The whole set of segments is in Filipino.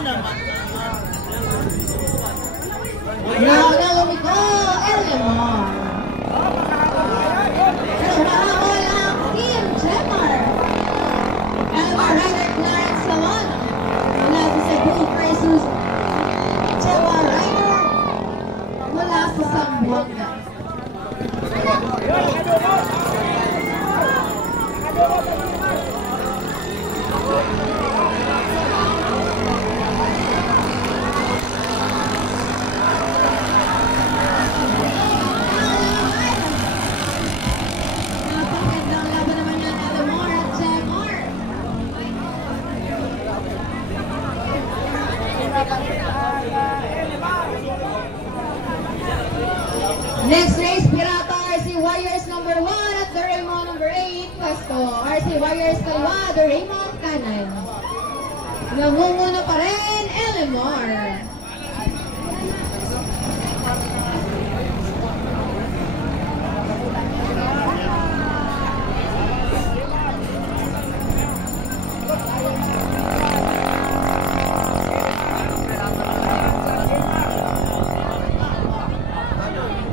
Now we go, Elemar. Humahabol ang Team Gemar. Elemar Rider Clarence Salon. Mula sa Cebu versus Gemar Rider mula sa Zamboanga. Next race, Pirata RC Warriors number 1 at Doraemon number 8. Pwesto, RC Warriors kaliwa, Doraemon kanan. Namumuna pa rin, Elemar.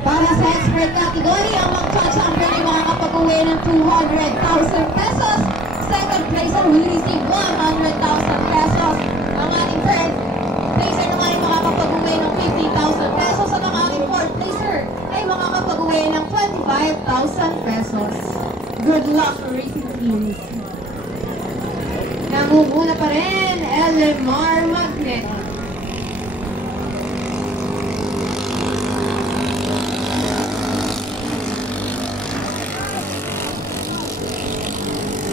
Para sa expert category, ang magcha-champion ay makakapag-uwi ng 200,000 pesos. Second placer will receive 100,000 pesos. Ang ating third placer naman ay makakapag-uwi ng 50,000 pesos. At ang ating fourth placer ay makakapag-uwi ng 25,000 pesos. Good luck, racing teams. Namumuna pa rin, Elemar Magnet.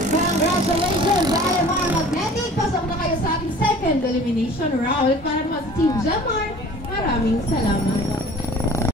Congratulations, Elemar Magnetic! Pasok na kayo sa ating second elimination round para naman sa Team Gemar. Maraming salamat.